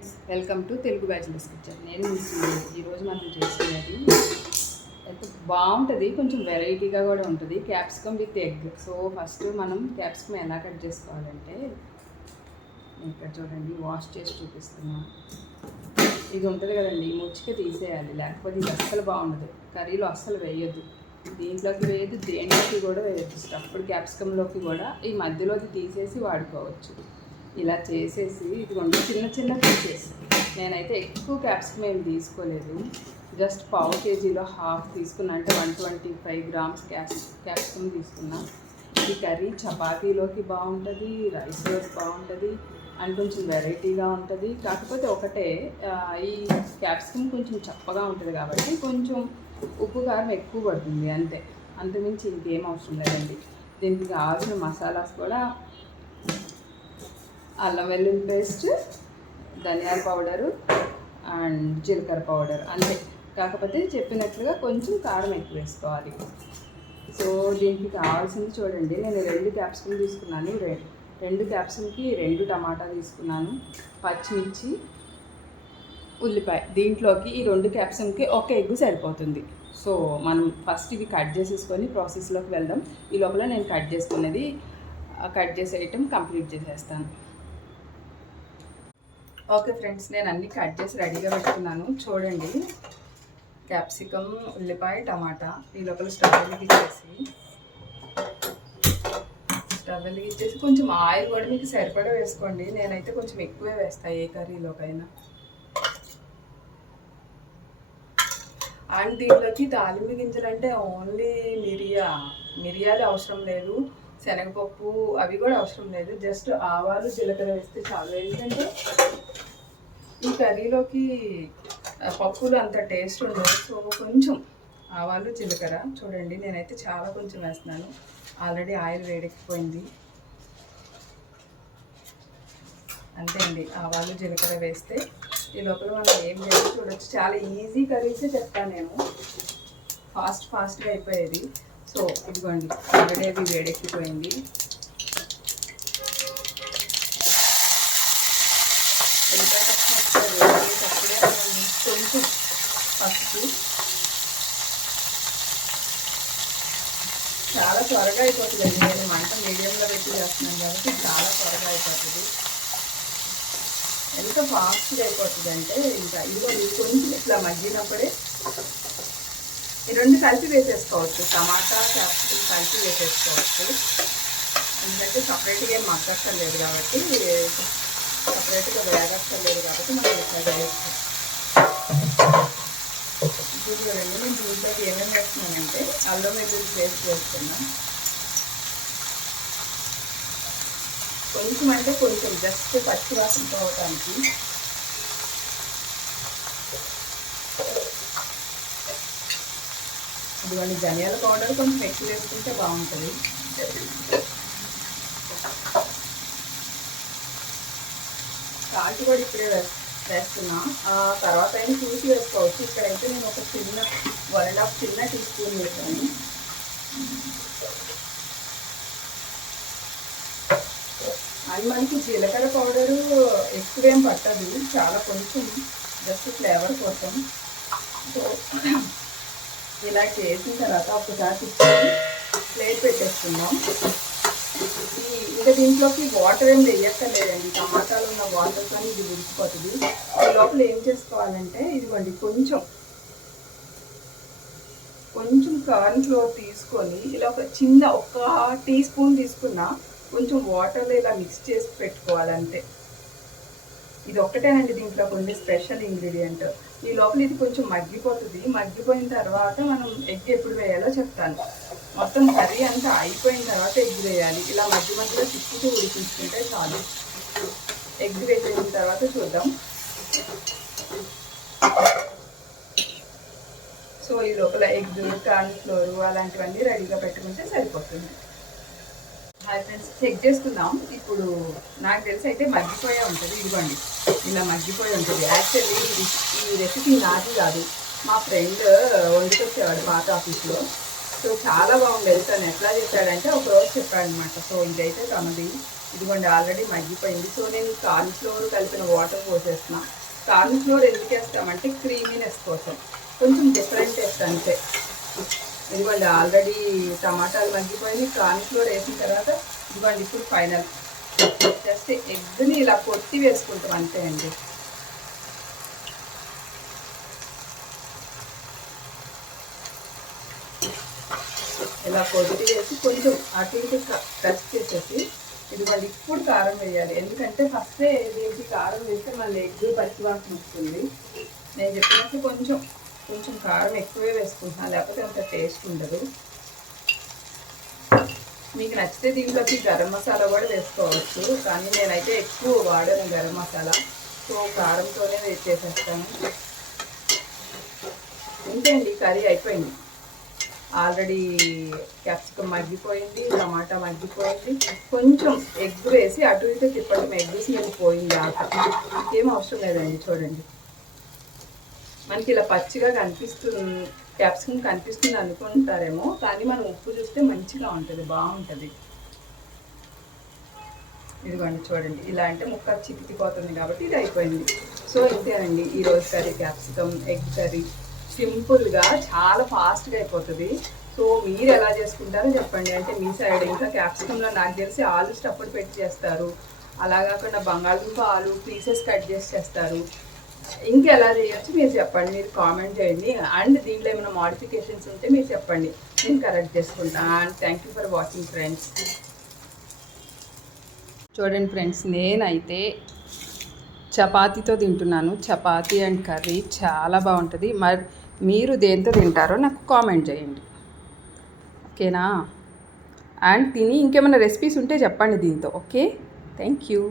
Friends, welcome to Telugu bachelors kitchen. నేను ఈరోజు మనం చేసేది అయితే బాగుంటుంది, కొంచెం వెరైటీగా కూడా ఉంటుంది. Capsicum with egg. So first మనం క్యాప్సికమ్ ఎలా కట్ చేసుకోవాలంటే, ఇక్కడ చూడండి, వాష్ చేసి చూపిస్తున్నాను. ఇది ఉంటుంది కదండి, ఈ ముచ్చిక తీసేయాలి, లేకపోతే ఇది అస్సలు బాగుండదు. కర్రీలో అస్సలు వేయొద్దు, దీంట్లోకి వేయద్దు, దేంట్లోకి కూడా వేయద్దు. స్టఫ్డ్ క్యాప్సికంలోకి కూడా ఈ మధ్యలోకి తీసేసి వాడుకోవచ్చు. ఇలా చేసేసి ఇదిగోండి, చిన్న చిన్న పీసెస్. నేనైతే ఎక్కువ క్యాప్సికమ్ ఏమి తీసుకోలేదు, జస్ట్ పావు కేజీలో హాఫ్ తీసుకున్నా, అంటే 125 గ్రామ్స్ క్యాప్సికమ్ తీసుకున్నా. ఈ కర్రీ చపాతీలోకి బాగుంటుంది, రైస్లోకి బాగుంటుంది, అండ్ కొంచెం వెరైటీగా ఉంటుంది. కాకపోతే ఒకటే, ఈ క్యాప్సికమ్ కొంచెం చప్పగా ఉంటుంది కాబట్టి కొంచెం ఉప్పు కారం ఎక్కువ పడుతుంది, అంతే. అంతమించి ఇంకేం అవసరం లేదండి. దీనికి కావాల్సిన మసాలాస్ కూడా అల్లం వెల్లుల్లి పేస్ట్, ధనియాల పౌడరు అండ్ జీలకర్ర పౌడర్, అంతే. కాకపోతే చెప్పినట్లుగా కొంచెం కారం ఎక్కువ వేసుకోవాలి. సో దీనికి కావాల్సింది చూడండి, నేను 2 క్యాప్సికమ్ తీసుకున్నాను. 2 క్యాప్సికమ్కి 2 టమాటా తీసుకున్నాను, పచ్చిమిర్చి, ఉల్లిపాయ. దీంట్లోకి ఈ 2 క్యాప్సికమ్కి ఒక ఎగ్ సరిపోతుంది. సో మనం ఫస్ట్ ఇవి కట్ చేసేసుకొని ప్రాసెస్లోకి వెళ్దాం. ఈ లోపల నేను కట్ చేసే ఐటెం కంప్లీట్ చేసేస్తాను. ఓకే ఫ్రెండ్స్, నేను అన్నీ కట్ చేసి రెడీగా పెట్టుకున్నాను. చూడండి, క్యాప్సికమ్, ఉల్లిపాయ, టమాటా. ఈ లోపల స్టవ్ వెలిగించేసి కొంచెం ఆయిల్ కూడా మీకు సరిపడా వేసుకోండి. నేనైతే కొంచెం ఎక్కువే వేస్తాను ఏ కర్రీలోకైనా. అండ్ దీంట్లోకి తాలింపు గింజలు అంటే ఓన్లీ మిరియాలు అవసరం లేదు, శనగపప్పు అవి కూడా అవసరం లేదు. జస్ట్ ఆవాలు, జీలకర్ర వేస్తే చాలు. ఎందుకంటే ఈ కర్రీలోకి పప్పులు అంత టేస్ట్ ఉండదు. సో కొంచెం ఆవాలు, జీలకర్ర. చూడండి, నేనైతే చాలా కొంచెం వేస్తున్నాను. ఆల్రెడీ ఆయిల్ వేడెక్కిపోయింది, అంతే అండి. ఆవాలు, జీలకర్ర వేస్తే ఈ లోపల మనం ఏం చేయాలి చూడొచ్చు. చాలా ఈజీ కర్రీసే చెప్తాను నేను, ఫాస్ట్గా అయిపోయేది. సో ఇదిగోండి, ఆల్రెడీ అది వేడెక్కిపోయింది. కొంచెం పసుపు. చాలా త్వరగా అయిపోతుంది అండి, నేను మంట మీడియంలో పెట్టి చేస్తున్నాను కాబట్టి చాలా త్వరగా అయిపోతుంది. ఎంత ఫాస్ట్గా అయిపోతుంది అంటే, ఇంకా ఇదిగో కొంచెం ఇట్లా మగ్గినప్పుడే ఈ 2 కలిపి వేసేసుకోవచ్చు. టమాటా, క్యాప్సికమ్ కలిపి వేసేసుకోవచ్చు. ఎందుకంటే సపరేట్గా ఏం మగ్గక్కర్లేదు కాబట్టి, సపరేట్గా వేగక్కర్లేదు కాబట్టి మనం ఇట్లా వేస్తాం. చూడండి, నేను దీంట్లోకి ఏమేమి వేస్తున్నానంటే, అల్లం వెల్లుల్లి పేస్ట్ వేస్తున్నాను. కొంచెం అంటే కొంచెం, జస్ట్ పచ్చివాసన పోవటానికి. ఇదిగోండి, ధనియాల పౌడర్ కొంచెం ఎక్కువ వేసుకుంటే బాగుంటుంది. సాల్ట్ కూడా ఇప్పుడే వేస్తున్నా, తర్వాత అయినా చూసి వేసుకోవచ్చు. ఇక్కడైతే నేను ఒక చిన్న 1.5 టీ స్పూన్ వేసాను. అది మనకి జీలకర్ర పౌడరు ఎక్కువేం పట్టదు, చాలా కొంచెం, జస్ట్ ఫ్లేవర్ కోసం. సో ఇలా చేసిన తర్వాత ఒకసారి ప్లేట్ పెట్టేస్తున్నాం. ఇంకా దీంట్లోకి వాటర్ ఏం వేయక్కర్లేదండి, టమాటాలు ఉన్న వాటర్ కానీ ఇది ఉడికిపోతుంది. ఈ లోపల ఏం చేసుకోవాలంటే, ఇదిగోండి, కొంచెం కార్న్ ఫ్లోర్ తీసుకొని ఇలా ఒక టీ స్పూన్ తీసుకున్నా, కొంచెం వాటర్లో ఇలా మిక్స్ చేసి పెట్టుకోవాలంటే. ఇది ఒక్కటేనండి దీంట్లో కొన్ని స్పెషల్ ఇంగ్రీడియంట్. ఈ లోపల ఇది కొంచెం మగ్గిపోతుంది. మగ్గిపోయిన తర్వాత మనం ఎగ్ ఎప్పుడు వేయాలో చెప్తాను. మొత్తం కర్రీ అంతా అయిపోయిన తర్వాత ఎగ్ వేయాలి. ఇలా మధ్యలో తిప్పుతూ ఉడికించుకుంటే చాలు. ఎగ్ వేసిన తర్వాత చూద్దాం. సో ఈ లోపల ఎగ్, కార్న్ ఫ్లోర్ అలాంటివన్నీ రెడీగా పెట్టుకుంటే సరిపోతుంది. హాయ్ ఫ్రెండ్స్, చెక్ చేసుకుందాం. ఇప్పుడు నాకు తెలిసి అయితే మగ్గిపోయే ఉంటుంది. ఇదిగోండి, ఇలా మగ్గిపోయి ఉంటుంది. యాక్చువల్లీ ఈ రెసిపీ నాది కాదు, మా ఫ్రెండ్ వండుకొచ్చేవాడు పాత ఆఫీస్లో. సో చాలా బాగుండేది. తను ఎట్లా చేశాడంటే ఒకరోజు చెప్పాడనమాట. సో ఇదైతే తనది. ఇదిగోండి ఆల్రెడీ మగ్గిపోయింది. సో నేను కార్న్ ఫ్లోర్ కలిపిన వాటర్ పోసేస్తున్నా. కార్న్ ఫ్లోర్ ఎందుకు వేస్తామంటే క్రీమీనెస్ కోసం, కొంచెం డిఫరెంట్ టేస్ట్ అంతే. ఇదిగోండి ఆల్రెడీ టమాటాలు మగ్గిపోయి కార్న్ ఫ్లోర్ వేసిన తర్వాత ఇదిగోండి ఇప్పుడు ఫైనల్ జస్ట్ ఎగ్ని ఇలా కొట్టి వేసుకుంటాం అంతే అండి. ఇలా కొట్టి వేసి కొంచెం అటు ఇటు టచ్ చేసేసి ఇదిగోండి ఇప్పుడు కారం వేయాలి. ఎందుకంటే ఫస్టే దీనికి కారం వేస్తే మళ్ళీ ఎగ్ పచ్చివాసన వస్తుంది. నేను చెప్పినట్టు కొంచెం కొంచెం కారం ఎక్కువే వేసుకుంటున్నాను, లేకపోతే అంత టేస్ట్ ఉండదు. మీకు నచ్చితే దీంట్లోకి గరం మసాలా కూడా వేసుకోవచ్చు, కానీ నేనైతే ఎక్కువ వాడాను గరం మసాలా. సో కారంతోనే వేసేసేస్తాను. అంతే అండి, కర్రీ అయిపోయింది. ఆల్రెడీ క్యాప్సికమ్ మగ్గిపోయింది, టమాటా మగ్గిపోయింది. కొంచెం ఎగ్ వేసి అటు ఇటు తిప్పడం, ఎగ్ స్మెల్ పోయింది. ఇంకేం అవసరం లేదండి. చూడండి మనకి ఇలా పచ్చిగా కనిపిస్తుంది, క్యాప్సికమ్ కనిపిస్తుంది అనుకుంటారేమో, కానీ మనం ఉప్పు చూస్తే మంచిగా ఉంటుంది, బాగుంటుంది. ఇదిగోండి చూడండి, ఇలా అంటే ముక్క చితికిపోతుంది కాబట్టి ఇది అయిపోయింది. సో ఇంతేనండి ఈరోజు కర్రీ, క్యాప్సికమ్ ఎగ్ కర్రీ. సింపుల్గా చాలా ఫాస్ట్గా అయిపోతుంది. సో మీరు ఎలా చేసుకుంటారో చెప్పండి. అంటే మీ సైడ్ ఇంకా క్యాప్సికంలో నాకు తెలిసి ఆలు స్టఫ్డ్ పెట్టి చేస్తారు, అలా కాకుండా బంగాళదుంప ఆలు పీసెస్ కట్ చేసి చేస్తారు. ఇంకెలా చేయొచ్చు మీరు చెప్పండి, మీరు కామెంట్ చేయండి. అండ్ దీంట్లో ఏమైనా మోడిఫికేషన్స్ ఉంటే మీరు చెప్పండి, నేను కరెక్ట్ చేసుకుంటాను. And thank you for watching friends. చూడండి ఫ్రెండ్స్, నేనైతే చపాతీతో తింటున్నాను. చపాతీ అండ్ కర్రీ చాలా బాగుంటుంది. మరి మీరు దేంతో తింటారో నాకు కామెంట్ చేయండి, ఓకేనా? అండ్ తిని ఇంకేమైనా రెసిపీస్ ఉంటే చెప్పండి దీంతో. Okay, thank you.